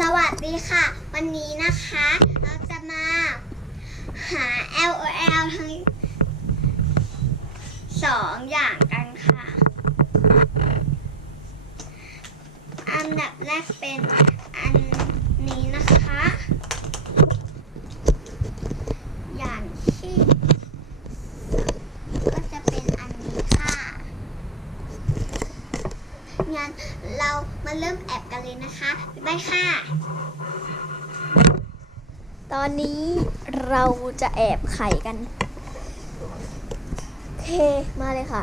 สวัสดีค่ะ วันนี้นะคะ เราจะมาหา L O L ทั้งสองอย่างกันค่ะ อันดับแรกเป็นอันนี้นะคะ อย่างที่ก็จะเป็นอันนี้ค่ะ งั้นเรามาเริ่มแอบกันเลยนะคะบ๊ายบายค่ะ ตอ นนี้เราจะแอบไข่กันโอเคมาเลยค่ะ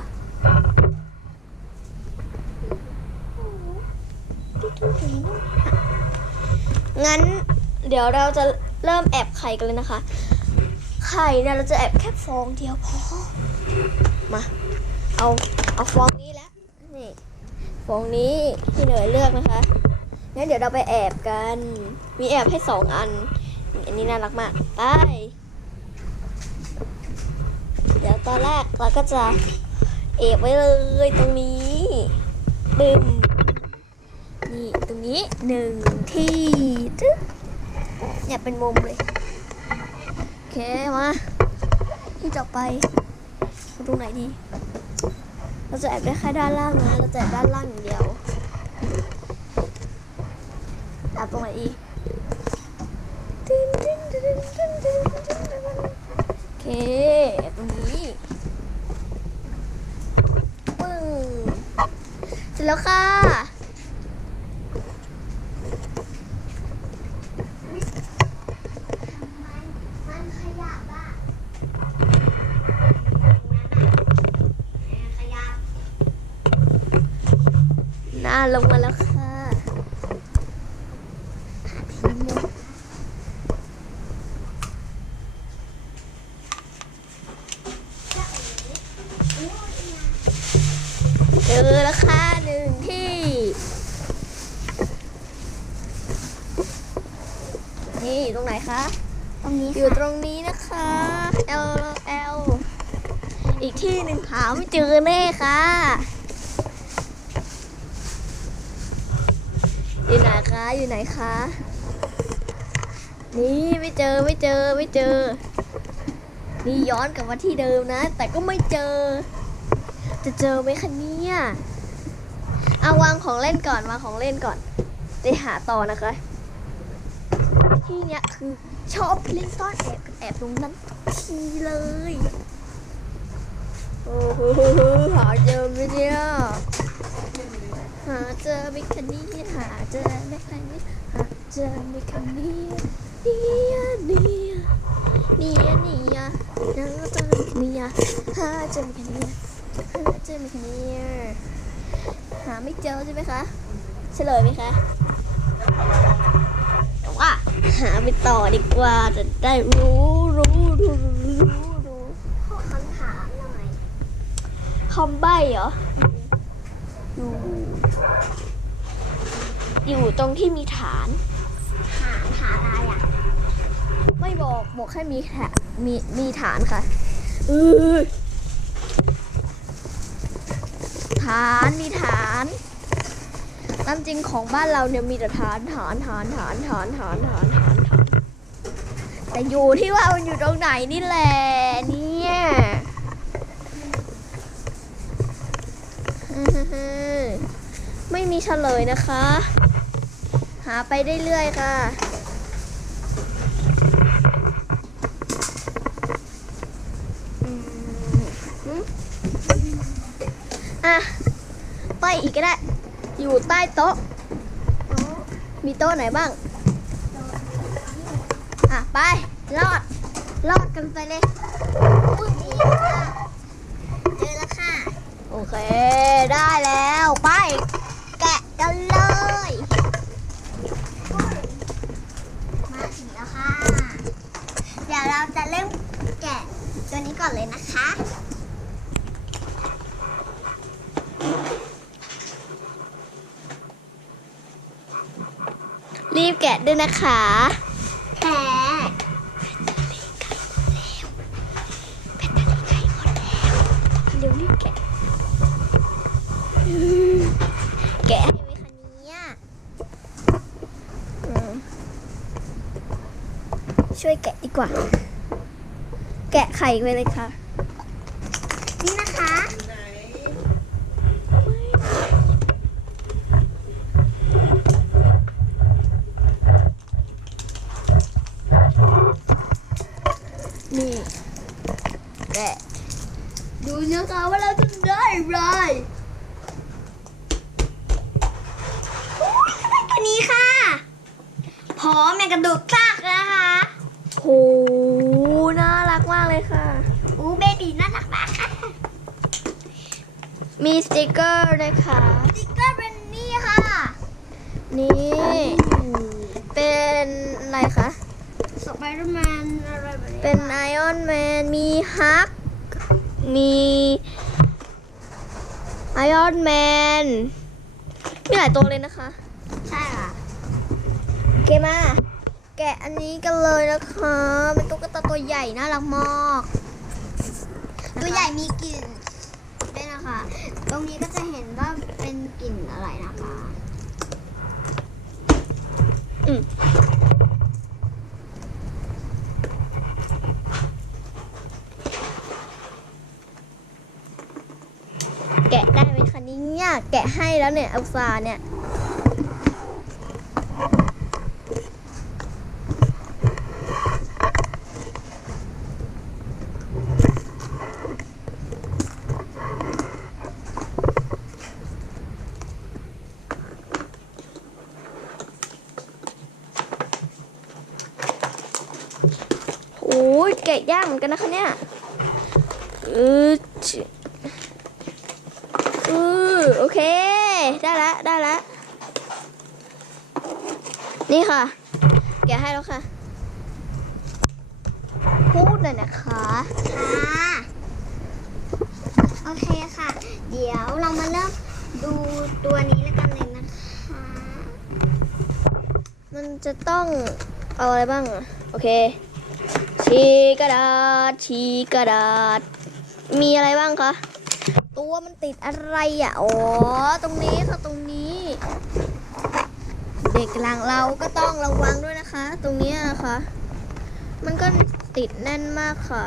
งั้นเดี๋ยวเราจะเริ่มแอบไข่กันเลยนะคะ ไข่เนี่ยเราจะแอบแค่ฟองเดียวพอ มา เอาเอาฟองนี้แล้วนี่ฟองนี้ที่เหนื่อยเลือกนะคะงั้นเดี๋ยวเราไปแอบกัน มีแอบให้สองอัน อันนี้น่ารักมาก ไป เดี๋ยวตอนแรกเราก็จะเอบไว้เลยตรงนี้บึมนี่ตรงนี้หนึ่งที่ตึ๊บเนี่ยเป็นมุมเลย โอเค มาที่ต่อไปตรงไหนดี เราจะแอบได้แค่ด้านล่างนะ เราจะแอบด้านล่างอย่างเดียวแอบตรงไหนดีโอเตรงนี้ปึ้งเสร็จแล้วค่ะ มันมันขยับอะขยับ หน้าลงมาแล้วค่ะหาที่มุมเจ อแล้วค่ะหนึ่งที่ นี่อยู่ตรงไหนคะ ตรงนี้อยู่ค่ะตรงนี้นะคะ L L อีกที่หนึ่งหาไม่เจอแน่ค่ะอยู่ไหนคะอยู่ไหนคะนี่ไม่เจอไม่เจอไม่เจอ นี่ย้อนกลับมาที่เดิมนะ แต่ก็ไม่เจอ จะเจอไหมคะเนี่ยเอาวางของเล่นก่อนวางของเล่นก่อน ไปหาต่อนะคะ ที่เนี้ยคือชอบเล่นซ่อนแอบกับแอบตรงนั้นทีเลย โอ้โหหาเจอไหมเนี่ยหาเจอไหมคะเนี่ยหาเจอไหมคะเนี่ยหาเจอไหมคะเนี่ยเนี่ยเนี่ยเนี่ยเนี่ยเนี่ยเจอไหมคะเนี่ยหาเจอไหมคะเนี่ย เจอไมคะเนี่ยหาไม่เจอใช่ไหมคะ เฉลยไหมคะว่าหาไปต่อดีกว่าจะได้รู้รู้รู้รู้รู้ขอคำถามหน่อยคำใบ้เหรอ อยู่ อยู่ตรงที่มีฐานหาหานอะไรอะ ไม่บอกบอกแค่มีฐานมีมีฐานค่ะเออฐานมีฐานตามจริงของบ้านเราเนี่ยมีแต่ฐานฐานฐานฐานฐานฐานฐานฐานฐานแต่อยู่ที่ว่ามันอยู่ตรงไหนนี่แหละเนี่ยไม่มีเฉลยนะคะ หาไปเรื่อยๆค่ะ ก็ได้ อยู่ใต้โต๊ะ มีโต๊ะไหนบ้าง อะ ไป รอด รอดกันไปเลยอุ้ยนี่ค่ะเจอแล้วค่ะ โอเค ได้แล้ว ไป แกะกันเลยมาถึงแล้วค่ะ เดี๋ยวเราจะเริ่มแกะตัวนี้ก่อนเลยนะคะ แกะด้วยนะคะแกะเร็วรีบแกะแกะให้ไหมคะเนี่ยช่วยแกะดีกว่า แกะไข่ไปเลยค่ะ พร้อมในกระดูกซากนะคะโหน่ารักมากเลยค่ะ อู้เบบีน่ารักมากค่ะมีสติกเกอร์นะคะสติ๊กเกอร์เป็นนี่ค่ะ นี่เป็นอะไรคะสไปเดอร์แมนอะไรแบบนี้เป็นไอออนแมนมีฮัก มีไอออนแมนมีหลายตัวเลยนะคะใช่ค่ะโอ เคมา แกะอันนี้กันเลยนะคะเป็นตุ๊กตาตัวใหญ่น่ารักมาก ตัวใหญ่มีกลิ่นด้วยนะคะ ตรงนี้ก็จะเห็นว่าเป็นกลิ่นอะไรนะคะ อืมแกะได้ไหมคะนี่เนี่ยแกะให้แล้วเนี่ยอุตส่าเนี่ย โอ้ ยแกะยากเหมือนกันนะคะเนี่ยเออชิเออโอเค ได้ละได้ละนี่ค่ะ แกะให้แล้วค่ะ พูดหน่อยนะคะ ค่ะ โอเคค่ะ เดี๋ยวเรามาเริ่มดูตัวนี้แล้วกันเลยนะคะ มันจะต้องเอาอะไรบ้างอะโอเค ชีกระดาษชีกระดาษ มีอะไรบ้างคะ ตัวมันติดอะไรอะ อ๋อ ตรงนี้ค่ะตรงนี้ เด็กหลังเราก็ต้องระวังด้วยนะคะ ตรงนี้นะคะ มันก็ติดแน่นมากค่ะ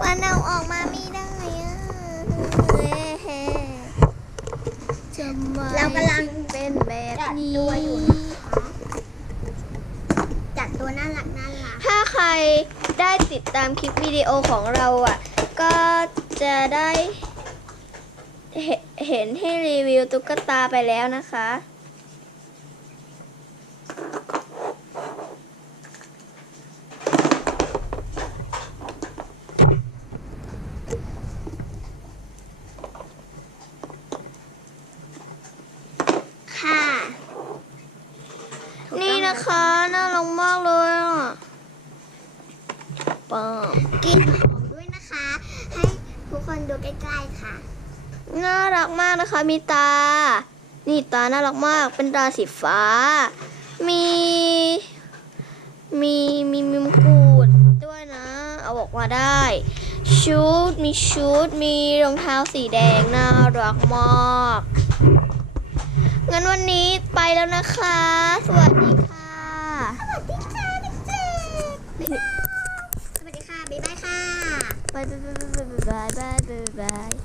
วันเอาออกมาไม่ได้อะเฮ้เฮ้ ทำไม เรากำลังเป็นแบบนี้ จัดตัวน่ารักน่ารักถ้าใครได้ติดตามคลิปวิดีโอของเราอะ ก็จะได้เห็นให้รีวิวตุ๊กตาไปแล้วนะคะ นี่นะคะ น่ารักมากเลยอะปังกินหอมด้วยนะคะ ให้ทุกคนดูใกล้ๆค่ะ น่ารักมากนะคะ มีตา นี่ตาน่ารักมาก เป็นตาสีฟ้า มี มีมีมีมกุฎด้วยนะ เอาออกมาได้ ชุด มีชุด มีรองเท้าสีแดง น่ารักมากงั้นวันนี้ไปแล้วนะคะ สวัสดีค่ะ สวัสดีค่ะเด็กๆสวัสดีค่ะ บ๊ายบายค่ะบายบายบายบายบายบาย